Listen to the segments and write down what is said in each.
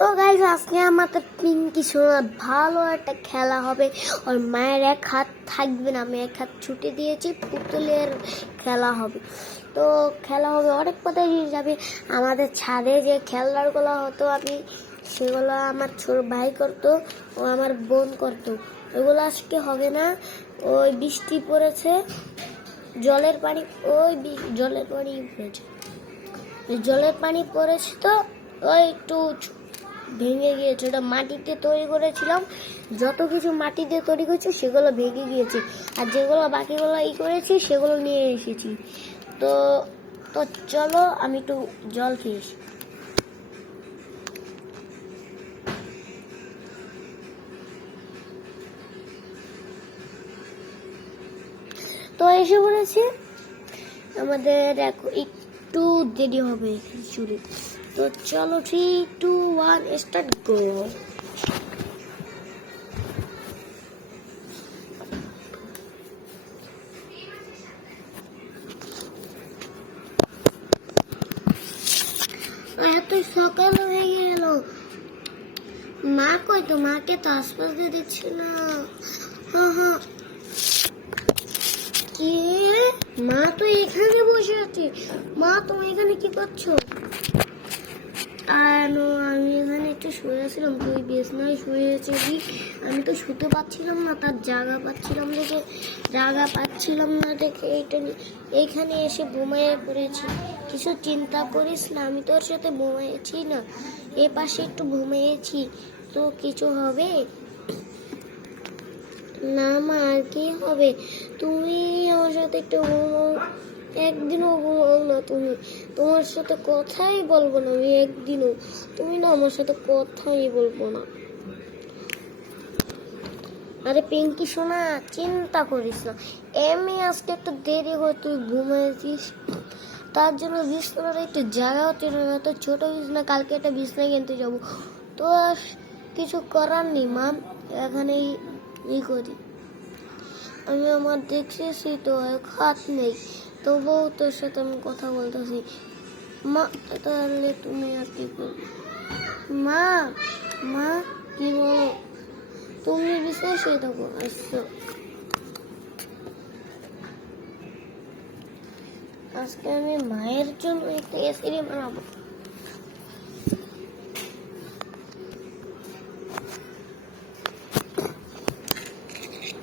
তো গাইস আজকে আমাদের পিঙ্কি সোনার ভালো একটা খেলা হবে। ওর মায়ের এক হাত থাকবে না, আমি এক হাত ছুটে দিয়েছি, পুতুলের খেলা হবে। তো খেলা হবে অনেক কথা যাবে। আমাদের ছাদে যে খেলনাগুলো হতো আমি সেগুলো আমার ছোট ভাই করতো, ও আমার বোন করতো। ওগুলো আজকে হবে না। ওই বৃষ্টি পড়েছে, জলের পানি, জলের পানি পড়েছে, জলের পানি পড়েছে তো ওই একটু ভেঙে গিয়েছে। ওটা মাটিতে তৈরি করেছিলাম, যত কিছু মাটি দিয়ে তৈরি করেছি সেগুলো ভেঙে গিয়েছে, আর যেগুলো বাকিগুলো করেছি সেগুলো নিয়ে এসেছি। তো তো চলো আমি একটু জল খেয়ে আসি। তো এসে বলেছে আমাদের একটু দেরি হবে শুরু। তো চলো 3, 2, 1 স্টার্ট গো। এত সকাল হয়ে গেল, মা কই? তো মাকে তো আশপাশ দিয়ে দিচ্ছি না। হ্যাঁ, কি? মা তো এখানে বসে আছে। মা তুমি এখানে কি করছো? আমি এখানে একটু শুয়েছিলাম, তুই বিছনায় শুয়েছিলি। আমি তো শুতে পাচ্ছিলাম না, তার জায়গা পাচ্ছিলাম না দেখে এইখানে এসে ঘুমিয়ে পড়েছি। কিছু চিন্তা করিস না, আমি তোর সাথে ঘুমিয়েছি না, এ পাশে একটু ঘুমিয়েছি। তো কিছু হবে না মা, আর কি হবে? তুমি আমার সাথে একটু একদিনও ঘুমাও না, তুমি তোমার সাথে কথাই বলবো না আমি একদিনও, তুমি না আমার সাথে কথাই বলবো না। আরে পিঙ্কি সোনা, চিন্তা করিস না, এমনি আজকে একটু দেরি হয়, তুই ঘুমাইছিস তার জন্য বিছানার একটু জায়গা হচ্ছে না। তো ছোট বিছনা, কালকে একটা বিছনা কিনতে যাবো। তো আর কিছু করার নেই মা, এখানেই করি। আমি আমার দেখছি তো এক হাত নেই, তবুও তোর সাথে আমি কথা বলতেছি। মা তাহলে তুমি আর কি করবে? মা মা কি বলো? তুমি বিছানায় শুয়ে থাকো। আচ্ছা, আজকে আমি মায়ের জন্য একটা রেসিপি বানাবো।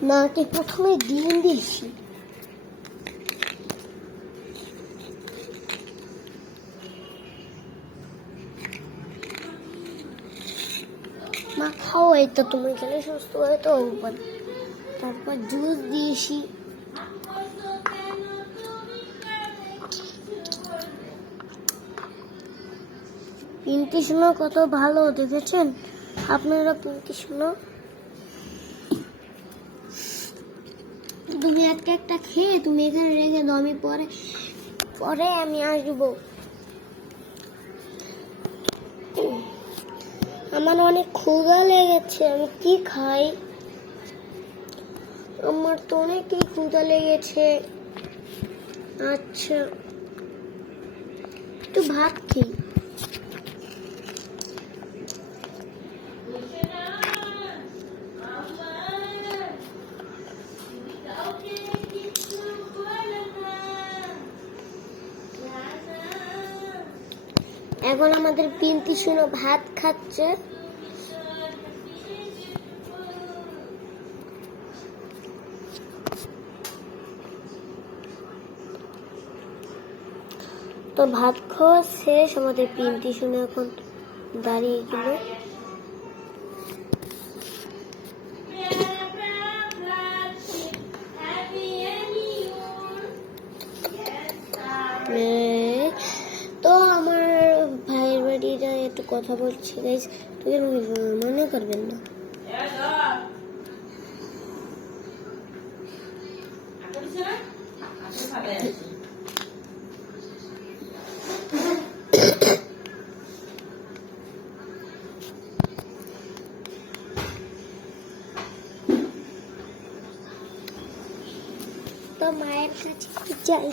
মাকে প্রথমে ডিম দিয়েছি, মা খাও, এই তো তুমি খেলে সুস্থ হয়ে তো পারো। তারপর জুস দিয়েছি, পিঙ্কি সোনা কত ভালো দেখেছেন আপনারা? পিঙ্কি সোনা তুমি একটা খেয়ে তুমি এখানে রেখে দাও, আমি পরে আমি আসবো। আমার অনেক ক্ষুধা লেগেছে, আমি কি খাই? আমার তো অনেকই ক্ষুধা লেগেছে। আচ্ছা, একটু ভাত খেয়ে। এখন আমাদের পিঙ্কি সোনা ভাত খাচ্ছে। তো ভাত খাওয়া শেষ, আমাদের পিঙ্কি সোনা এখন দাঁড়িয়ে গেল। তো আমার ভাইয়ের বাড়িরা একটু কথা বলছে গাইস, তুই মনে করবেন না। তো মায়ের কাছে যাই।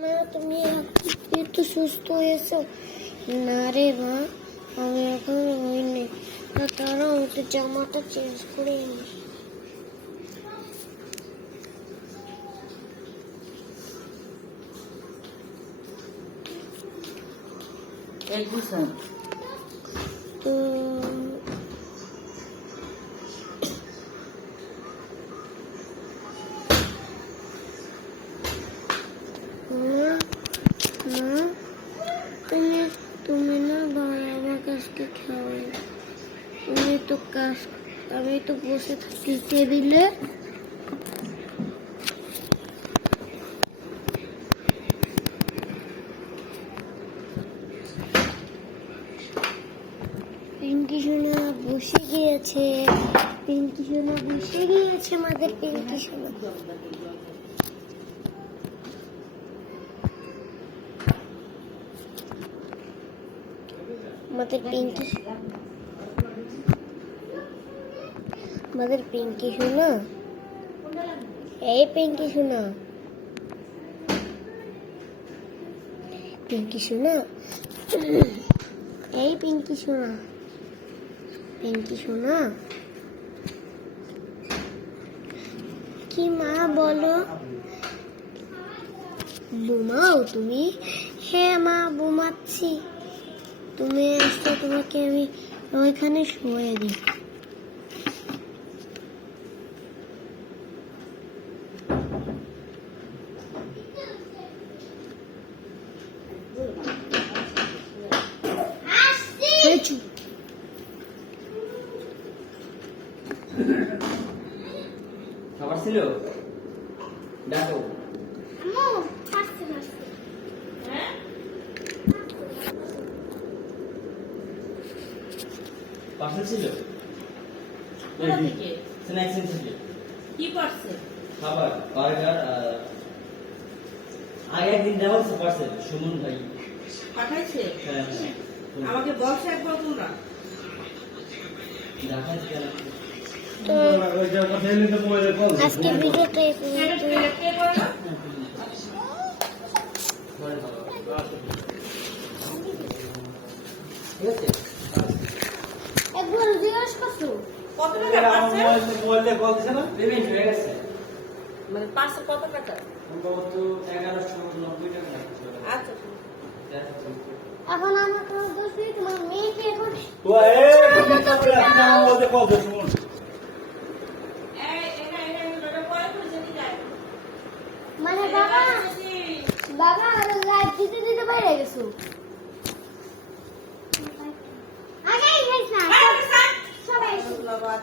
মা তুমি একটু সুস্থ হয়েছো? না রে মা, আমি এখন হইনি। তারা ওকে জামাটা চেঞ্জ করে নি। তো তুমি না বাবা কাছকে খাওয়াই, আমি তো বসে থাকি টেবিলে। পিঙ্কি সোনা বসে গিয়েছে, আমাদের পিঙ্কি সোনা। আমাদের পিঙ্কি সোনা, এই পিঙ্কি সোনা, এই পিঙ্কি সোনা, কি মা বলো? ঘুমাও তুমি? হ্যাঁ মা, ঘুমাচ্ছি। তুমি আসলে তোমাকে আমি ওইখানে শুয়ে দিই। খাবার ছিল? ডাকো। পার্সেল ছিল? স্ন্যাক্স ছিল? কি পার্সেল? খাবার, বার্গার। আগে একদিন দেওয়া হচ্ছে পার্সেল, সুমন ভাই পাঠাইছে? হ্যাঁ। আমাকে বলছে একবার তোমরা দেখাচ্ছি কেন? তো আজকে ভিডিওটা এই পর্যন্তই। কে করে না? ঠিক আছে? একবার জিজ্ঞাসা করছো কত টাকা পার্সেল? পেমেন্ট হয়ে গেছে। মানে পার্সেল কত টাকা? সম্ভবত 1190 টাকা। আচ্ছা এখন আমার কোনো দোষ নেই, তোমার মেয়েকে এখন মানে বাবা লাইট দিতে বাইরে গেছো। সবাই ধন্যবাদ।